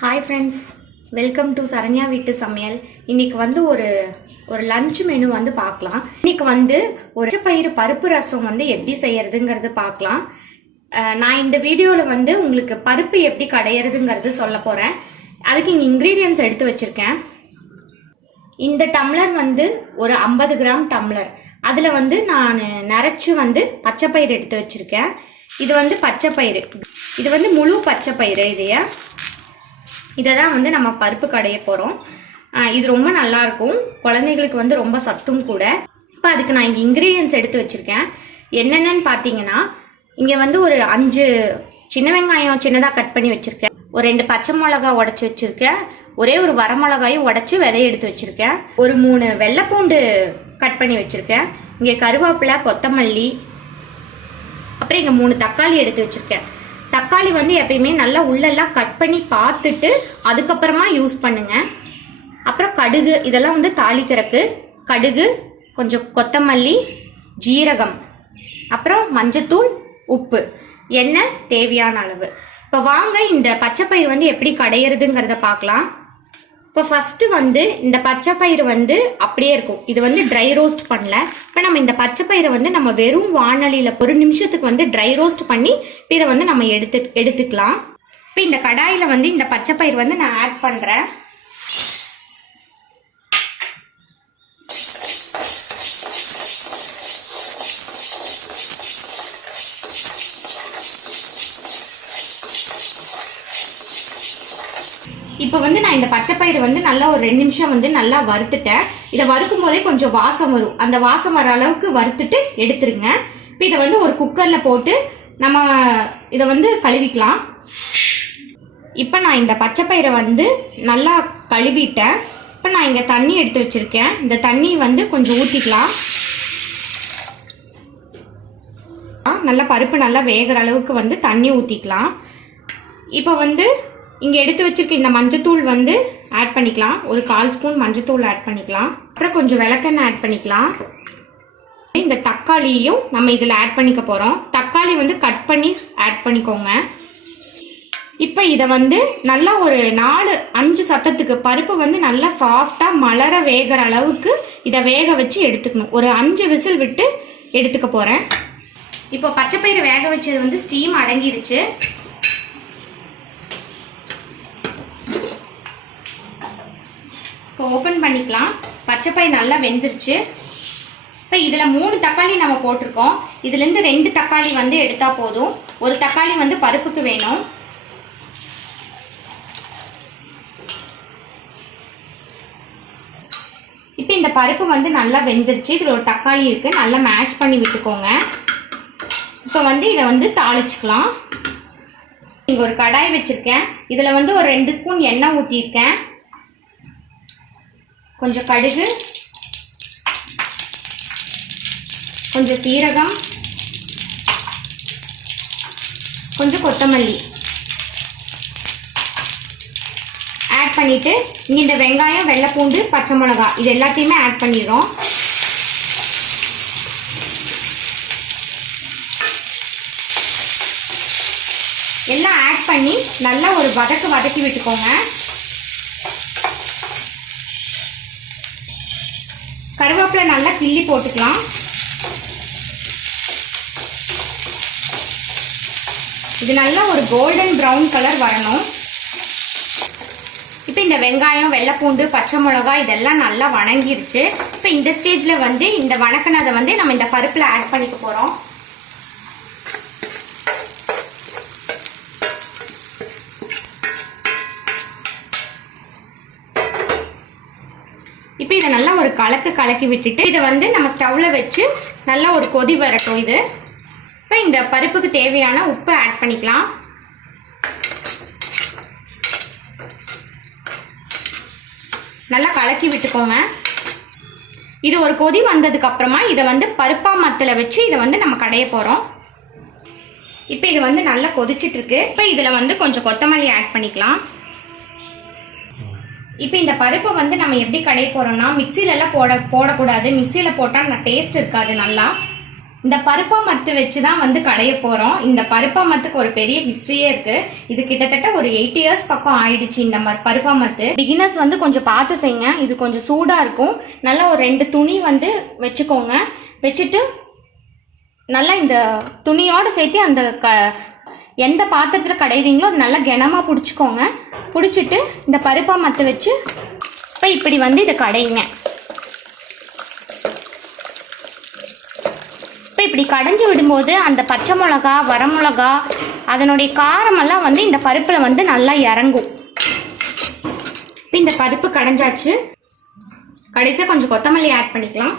Hi friends, welcome to Saranya Veetu Samayal. இன்னைக்கு வந்து ஒரு லஞ்ச் மெனு வந்து பார்க்கலாம். இன்னைக்கு வந்து ஒரு பயிறு பருப்பு ரசம் வந்து எப்படி செய்யறதுங்கிறது பார்க்கலாம். நான் இந்த வீடியோல வந்து உங்களுக்கு பருப்பு எப்படி கடையிறதுங்கிறது சொல்ல போறேன். அதுக்கு இங்க இன்கிரீடியன்ட்ஸ் எடுத்து வச்சிருக்கேன். இந்த டம்ளர் வந்து ஒரு 50 கிராம் டம்ளர். அதுல வந்து நான் நரைச்சு வந்து பச்சை பயிறு எடுத்து வச்சிருக்கேன். இது வந்து பச்சை பயிறு. இது வந்து முழு பச்சை பயிறு. இதை தான் வந்து நம்ம பருப்பு கடைய போகிறோம். இது ரொம்ப நல்லாயிருக்கும், குழந்தைங்களுக்கு வந்து ரொம்ப சத்தும் கூட. இப்போ அதுக்கு நான் இங்கே இன்க்ரீடியன்ட்ஸ் எடுத்து வச்சுருக்கேன். என்னென்னு பார்த்தீங்கன்னா, இங்கே வந்து ஒரு 5 சின்ன வெங்காயம் சின்னதாக கட் பண்ணி வச்சுருக்கேன். ஒரு 2 பச்சை மிளகா உடச்சி வச்சுருக்கேன். ஒரே ஒரு வரமிளகாயும் உடச்சி விதைய எடுத்து வச்சுருக்கேன். ஒரு 3 வெள்ளைப்பூண்டு கட் பண்ணி வச்சுருக்கேன். இங்கே கருவேப்பிலை, கொத்தமல்லி, அப்புறம் இங்கே 3 தக்காளி எடுத்து வச்சுருக்கேன். தக்காளி வந்து எப்பயுமே நல்லா உள்ளெல்லாம் கட் பண்ணி பார்த்துட்டு அதுக்கப்புறமா யூஸ் பண்ணுங்க. அப்புறம் கடுகு, இதெல்லாம் வந்து தாளிக்கிறதுக்கு கடுகு, கொஞ்சம் கொத்தமல்லி, ஜீரகம், அப்புறம் மஞ்சத்தூள், உப்பு, எண்ணெய் தேவையான அளவு. இப்போ வாங்க இந்த பச்சை பயிர் வந்து எப்படி கடையிறதுங்கிறத பார்க்கலாம். இப்போ ஃபஸ்ட்டு வந்து இந்த பச்சை பயிறு வந்து அப்படியே இருக்கும். இது வந்து ட்ரை ரோஸ்ட் பண்ணல. இப்போ நம்ம இந்த பச்சை பயிரை வந்து நம்ம வெறும் வாணலியில் 1 நிமிஷத்துக்கு வந்து ட்ரை ரோஸ்ட் பண்ணி இதை வந்து நம்ம எடுத்துக்கலாம். இப்போ இந்த கடாயில் வந்து இந்த பச்சை பயிர் வந்து நான் ஆட் பண்ணுறேன். இப்போ வந்து நான் இந்த பச்சை பயிறு வந்து நல்லா ஒரு 2 நிமிஷம் வந்து நல்லா வறுத்துட்டேன். இதை வறுக்கும் போதே கொஞ்சம் வாசம் வரும். அந்த வாசம் வர அளவுக்கு வறுத்துட்டு எடுத்துருங்க. இப்போ இதை வந்து ஒரு குக்கரில் போட்டு நம்ம இதை வந்து கழுவிக்கலாம். இப்போ நான் இந்த பச்சை பயிரை வந்து நல்லா கழுவிட்டேன். இப்போ நான் இங்கே தண்ணி எடுத்து வச்சுருக்கேன். இந்த தண்ணி வந்து கொஞ்சம் ஊற்றிக்கலாம். நல்லா பருப்பு நல்லா வேகிற அளவுக்கு வந்து தண்ணி ஊற்றிக்கலாம். இப்போ வந்து இங்கே எடுத்து வச்சிருக்க இந்த மஞ்சத்தூள் வந்து ஆட் பண்ணிக்கலாம். ஒரு 1/4 ஸ்பூன் மஞ்சத்தூள் ஆட் பண்ணிக்கலாம். அப்புறம் கொஞ்சம் விளக்கெண்ணெய் ஆட் பண்ணிக்கலாம். இந்த தக்காளியும் நம்ம இதில் ஆட் பண்ணிக்க போகிறோம். தக்காளி வந்து கட் பண்ணி ஆட் பண்ணிக்கோங்க. இப்போ இதை வந்து நல்லா ஒரு 4-5 சத்தத்துக்கு பருப்பு வந்து நல்லா சாஃப்டாக மலர வேகிற அளவுக்கு இதை வேக வச்சு எடுத்துக்கணும். ஒரு 5 விசில் விட்டு எடுத்துக்க போகிறேன். இப்போ பச்சை பயிறு வேக வச்சது வந்து ஸ்டீம் அடங்கிருச்சு. இப்போ ஓப்பன் பண்ணிக்கலாம். பச்சை பயிறு நல்லா வெந்துருச்சு. இப்போ இதில் 3 தக்காளி நம்ம போட்டிருக்கோம். இதுலேருந்து 2 தக்காளி வந்து எடுத்தால் போதும். ஒரு தக்காளி வந்து பருப்புக்கு வேணும். இப்போ இந்த பருப்பு வந்து நல்லா வெந்துருச்சு. இதில் ஒரு தக்காளி இருக்குது, நல்லா மேஷ் பண்ணி விட்டுக்கோங்க. இப்போ வந்து இதை வந்து தாளிச்சுக்கலாம். இங்கே ஒரு கடாய் வச்சுருக்கேன். இதில் வந்து ஒரு 2 ஸ்பூன் எண்ணெய் ஊற்றிருக்கேன். கொஞ்சம் கடுகு, கொஞ்சம் சீரகம், கொஞ்சம் கொத்தமல்லி ஆட் பண்ணிவிட்டு இங்கே இந்த வெங்காயம், வெள்ளைப்பூண்டு, பச்சை மிளகா இது எல்லாத்தையுமே ஆட் பண்ணிடுறோம். எல்லாம் ஆட் பண்ணி நல்லா ஒரு வதக்கி விட்டுக்கோங்க. கருவேப்பிலை நல்லா கிள்ளி போட்டுக்கலாம். இது நல்லா ஒரு கோல்டன் ப்ரௌன் கலர் வரணும். இப்போ இந்த வெங்காயம், வெள்ளைப்பூண்டு, பச்சை மிளகாய் இதெல்லாம் நல்லா வணங்கிருச்சு. இப்போ இந்த ஸ்டேஜில் வந்து இந்த வணக்கினதை வந்து நம்ம இந்த பருப்பில் ஆட் பண்ணிக்க போகிறோம். இப்போ இதை நல்லா ஒரு கலக்கி விட்டுட்டு இதை வந்து நம்ம ஸ்டவ்வில் வச்சு நல்லா ஒரு கொதி வரட்டும். இது இப்போ இந்த பருப்புக்கு தேவையான உப்பு ஆட் பண்ணிக்கலாம். நல்லா கலக்கி விட்டுக்கோங்க. இது ஒரு கொதி வந்ததுக்கு அப்புறமா இதை வந்து பருப்பா மத்தில் வச்சு இதை வந்து நம்ம கடைய போகிறோம். இப்போ இது வந்து நல்லா கொதிச்சிட்டு இருக்கு. இப்போ இதில் வந்து கொஞ்சம் கொத்தமல்லி ஆட் பண்ணிக்கலாம். இப்போ இந்த பருப்பை வந்து நம்ம எப்படி கடைய போகிறோம்னா, மிக்சிலெல்லாம் போடக்கூடாது. மிக்சியில் போட்டால் டேஸ்ட் இருக்காது. நல்லா இந்த பருப்பா மத்து வச்சு தான் வந்து கடைய போகிறோம். இந்த பருப்பா மத்துக்கு ஒரு பெரிய ஹிஸ்ட்ரியே இருக்குது. இது கிட்டத்தட்ட ஒரு 8 இயர்ஸ் பக்கம் ஆயிடுச்சு இந்த மாதிரி பருப்பா மத்து. பிகினர்ஸ் வந்து கொஞ்சம் பார்த்து செய்யுங்க. இது கொஞ்சம் சூடாக இருக்கும். நல்லா ஒரு 2 துணி வந்து வச்சுக்கோங்க. வச்சுட்டு நல்லா இந்த துணியோடு சேர்த்து அந்த எந்த பாத்திரத்தில் கடைவீங்களோ அது நல்லா கனமாக பிடிச்சிக்கோங்க. பிடிச்சிட்டு இந்த பருப்பா மத்து வச்சு இப்போ இப்படி வந்து இதை கடையுங்க. இப்போ இப்படி கடைஞ்சி விடும்போது அந்த பச்சை மிளகா வரமிளகா அதனுடைய காரமெல்லாம் வந்து இந்த பருப்பில் வந்து நல்லா இறங்கும். இப்போ இந்த பருப்பு கடைஞ்சாச்சு. கடைசியாக கொஞ்சம் கொத்தமல்லி ஆட் பண்ணிக்கலாம்.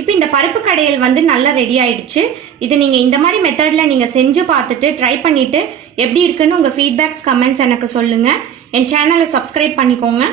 இப்போ இந்த பருப்பு கடையல் வந்து நல்லா ரெடி ஆயிடுச்சு. இது நீங்கள் இந்த மாதிரி மெத்தடில் நீங்கள் செஞ்சு பார்த்துட்டு ட்ரை பண்ணிவிட்டு எப்படி இருக்குன்னு உங்கள் ஃபீட்பேக்ஸ் கமெண்ட்ஸ் எனக்கு சொல்லுங்கள். என் சேனலை சப்ஸ்கிரைப் பண்ணிக்கோங்க.